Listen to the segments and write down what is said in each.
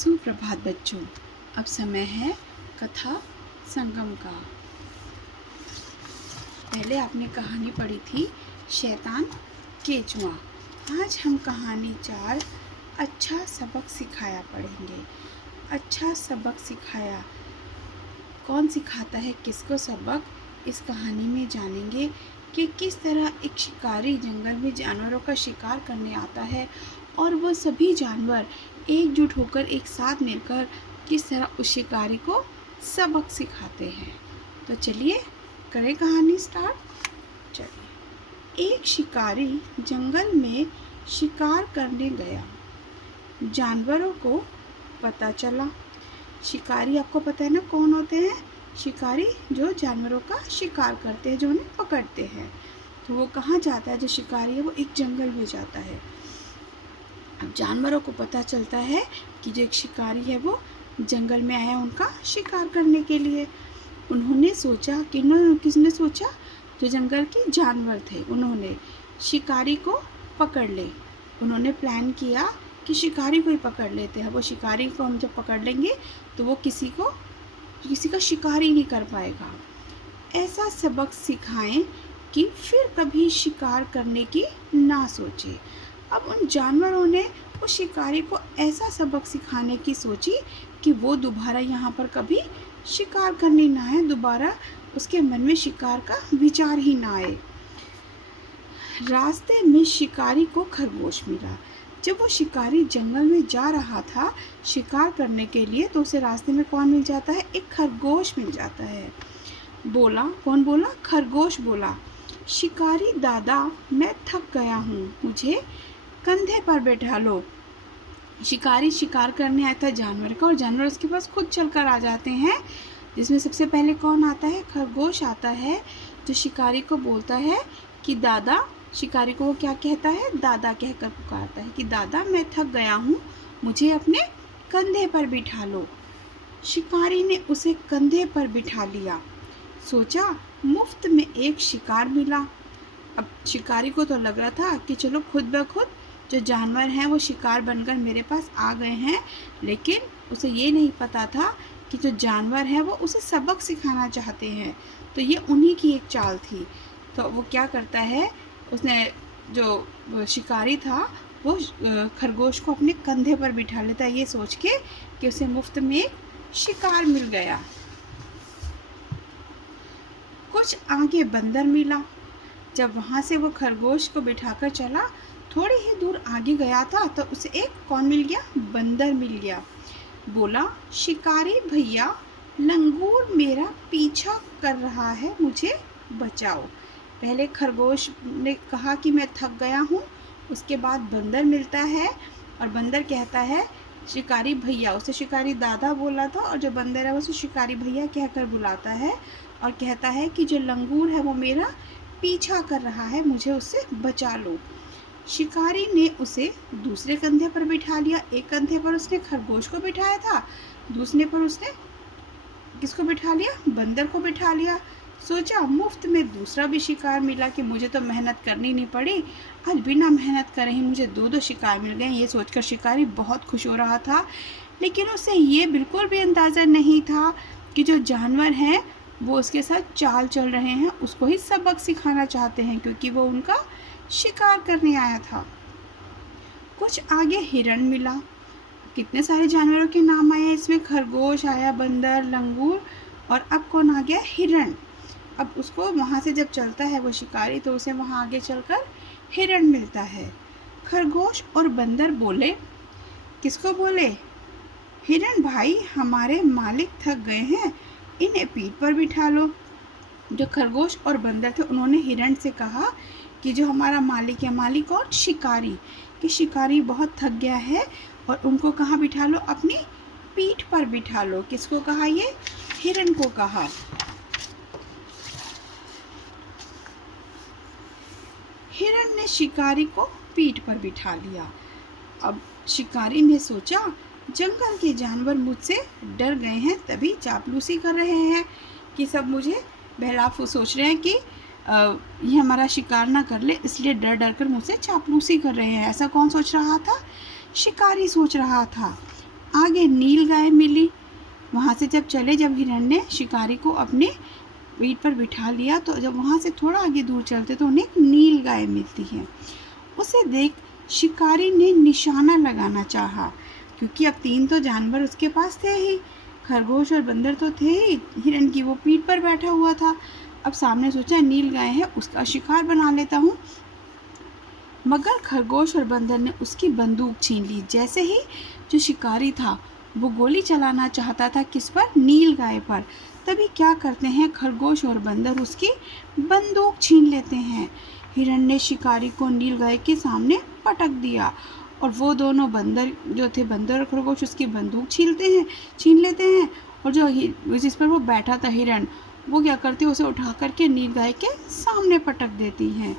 सुप्रभात बच्चों। अब समय है कथा संगम का। पहले आपने कहानी पढ़ी थी शैतान केचुआ। आज हम कहानी 4 अच्छा सबक सिखाया पढ़ेंगे। अच्छा सबक सिखाया, कौन सिखाता है किसको सबक, इस कहानी में जानेंगे कि किस तरह एक शिकारी जंगल में जानवरों का शिकार करने आता है और वह सभी जानवर एकजुट होकर एक साथ मिलकर किस तरह उस शिकारी को सबक सिखाते हैं। तो चलिए करें कहानी स्टार्ट। चलिए। एक शिकारी जंगल में शिकार करने गया। जानवरों को पता चला। शिकारी आपको पता है ना कौन होते हैं? शिकारी जो जानवरों का शिकार करते हैं, जो उन्हें पकड़ते हैं। तो वो कहाँ जाता है? जो शिकारी है वो एक जंगल में जाता है। अब जानवरों को पता चलता है कि जो एक शिकारी है वो जंगल में आया उनका शिकार करने के लिए। उन्होंने सोचा कि किसने सोचा? जो जंगल के जानवर थे उन्होंने शिकारी को पकड़ ले। उन्होंने प्लान किया कि शिकारी को ही पकड़ लेते हैं। वो शिकारी को हम जब पकड़ लेंगे तो वो किसी का शिकार ही नहीं कर पाएगा। ऐसा सबक सिखाएं कि फिर कभी शिकार करने की ना सोचे। अब उन जानवरों ने उस शिकारी को ऐसा सबक सिखाने की सोची कि वो दोबारा यहाँ पर कभी शिकार करने ना आए, दोबारा उसके मन में शिकार का विचार ही ना आए। रास्ते में शिकारी को खरगोश मिला। जब वो शिकारी जंगल में जा रहा था शिकार करने के लिए तो उसे रास्ते में कौन मिल जाता है? एक खरगोश मिल जाता है। बोला, कौन बोला? खरगोश बोला, शिकारी दादा मैं थक गया हूँ, मुझे कंधे पर बैठा लो। शिकारी शिकार करने आया था जानवर का और जानवर उसके पास खुद चलकर आ जाते हैं। जिसमें सबसे पहले कौन आता है? खरगोश आता है, जो शिकारी को बोलता है कि दादा, शिकारी को वो क्या कहता है? दादा कहकर पुकारता है कि दादा मैं थक गया हूँ, मुझे अपने कंधे पर बिठा लो। शिकारी ने उसे कंधे पर बिठा लिया। सोचा मुफ्त में एक शिकार मिला। अब शिकारी को तो लग रहा था कि चलो खुद ब खुद जो जानवर हैं वो शिकार बनकर मेरे पास आ गए हैं, लेकिन उसे ये नहीं पता था कि जो जानवर हैं वो उसे सबक सिखाना चाहते हैं। तो ये उन्हीं की एक चाल थी। तो वो क्या करता है, उसने जो शिकारी था वो खरगोश को अपने कंधे पर बिठा लेता है, ये सोच के कि उसे मुफ्त में शिकार मिल गया। कुछ आगे बंदर मिला। जब वहाँ से वो खरगोश को बिठाकर चला, थोड़ी ही दूर आगे गया था तो उसे एक कौन मिल गया? बंदर मिल गया। बोला, शिकारी भैया लंगूर मेरा पीछा कर रहा है, मुझे बचाओ। पहले खरगोश ने कहा कि मैं थक गया हूँ, उसके बाद बंदर मिलता है और बंदर कहता है शिकारी भैया, उसे शिकारी दादा बोला था और जो बंदर है उसे शिकारी भैया कहकर बुलाता है और कहता है कि जो लंगूर है वो मेरा पीछा कर रहा है, मुझे उससे बचा लो। शिकारी ने उसे दूसरे कंधे पर बिठा लिया। एक कंधे पर उसने खरगोश को बिठाया था, दूसरे पर उसने किसको बिठा लिया? बंदर को बिठा लिया। सोचा मुफ्त में दूसरा भी शिकार मिला कि मुझे तो मेहनत करनी नहीं पड़ी, आज बिना मेहनत करे ही मुझे 2 शिकार मिल गए। ये सोचकर शिकारी बहुत खुश हो रहा था, लेकिन उसे ये बिल्कुल भी अंदाज़ा नहीं था कि जो जानवर हैं वो उसके साथ चाल चल रहे हैं, उसको ही सबक सिखाना चाहते हैं, क्योंकि वो उनका शिकार करने आया था। कुछ आगे हिरण मिला। कितने सारे जानवरों के नाम आए इसमें? खरगोश आया, बंदर, लंगूर और अब कौन आ गया? हिरण। अब उसको वहाँ से जब चलता है वो शिकारी तो उसे वहाँ आगे चलकर हिरण मिलता है। खरगोश और बंदर बोले, किसको बोले? हिरण भाई हमारे मालिक थक गए हैं, इन्हें पीठ पर बिठा लो। जो खरगोश और बंदर थे उन्होंने हिरण से कहा कि जो हमारा मालिक है, मालिक और शिकारी, कि शिकारी बहुत थक गया है और उनको कहाँ बिठा लो? अपनी पीठ पर बिठा लो। किसको कहा? ये हिरण को कहा। हिरण ने शिकारी को पीठ पर बिठा लिया। अब शिकारी ने सोचा जंगल के जानवर मुझसे डर गए हैं, तभी चापलूसी कर रहे हैं कि सब मुझे बहलाफ सोच रहे हैं कि ये हमारा शिकार ना कर ले, इसलिए डर डर कर मुझसे चापलूसी कर रहे हैं। ऐसा कौन सोच रहा था? शिकारी सोच रहा था। आगे नील गाय मिली। वहाँ से जब हिरण ने शिकारी को अपने पीठ पर बिठा लिया तो जब वहाँ से थोड़ा आगे दूर चलते तो उन्हें एक नील गाय मिलती है। उसे देख शिकारी ने निशाना लगाना चाहा, क्योंकि अब 3 तो जानवर उसके पास थे ही, खरगोश और बंदर तो थे ही, हिरण की वो पीठ पर बैठा हुआ था। अब सामने सोचा नील गाय है, उसका शिकार बना लेता हूँ। मगर खरगोश और बंदर ने उसकी बंदूक छीन ली। जैसे ही जो शिकारी था वो गोली चलाना चाहता था किस पर, नील गाय पर, तभी क्या करते हैं खरगोश और बंदर उसकी बंदूक छीन लेते हैं। हिरण ने शिकारी को नील गाय के सामने पटक दिया और वो दोनों बंदर जो थे, बंदर और खरगोश, उसकी बंदूक छीन लेते हैं। और जो जिस पर वो बैठा था हिरण, वो क्या करती है, उसे उठा करके नील गाय के सामने पटक देती हैं।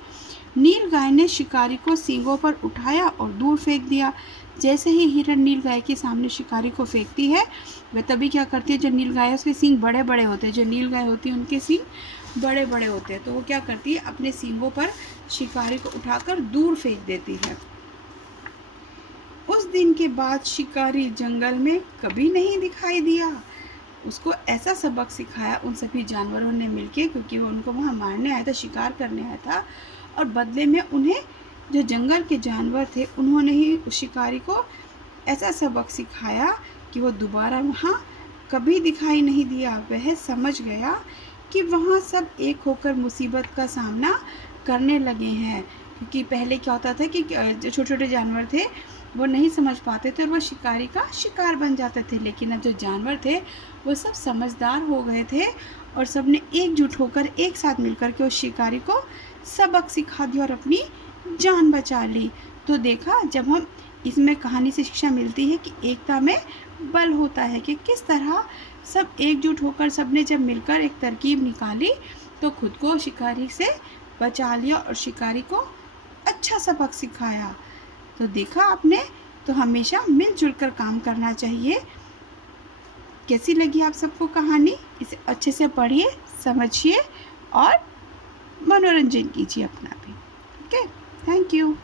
नील गाय ने शिकारी को सींगों पर उठाया और दूर फेंक दिया। जैसे ही हिरण नील गाय के सामने शिकारी को फेंकती है, वह तभी क्या करती है, जो नील गाय है उसके सींग बड़े बड़े होते हैं, जो नील गाय होती है उनके सींग बड़े बड़े होते हैं, तो वो क्या करती है, अपने सींगों पर शिकारी को उठाकर दूर फेंक देती है। उस दिन के बाद शिकारी जंगल में कभी नहीं दिखाई दिया। उसको ऐसा सबक सिखाया उन सभी जानवरों ने मिलके, क्योंकि वो उनको वहाँ मारने आया था, शिकार करने आया था, और बदले में उन्हें जो जंगल के जानवर थे उन्होंने ही उस शिकारी को ऐसा सबक सिखाया कि वो दोबारा वहाँ कभी दिखाई नहीं दिया। वह समझ गया कि वहाँ सब एक होकर मुसीबत का सामना करने लगे हैं, क्योंकि पहले क्या होता था कि जो छोटे छोटे जानवर थे वो नहीं समझ पाते थे और वो शिकारी का शिकार बन जाते थे। लेकिन अब जो जानवर थे वो सब समझदार हो गए थे और सब ने एकजुट होकर एक साथ मिलकर के उस शिकारी को सबक सिखा दिया और अपनी जान बचा ली। तो देखा, जब हम इसमें कहानी से शिक्षा मिलती है कि एकता में बल होता है, कि किस तरह सब एकजुट होकर सब ने जब मिलकर एक तरकीब निकाली तो खुद को शिकारी से बचा लिया और शिकारी को अच्छा सबक सिखाया। तो देखा आपने, तो हमेशा मिलजुल कर काम करना चाहिए। कैसी लगी आप सबको कहानी? इसे अच्छे से पढ़िए, समझिए और मनोरंजन कीजिए अपना भी। Okay, thank you.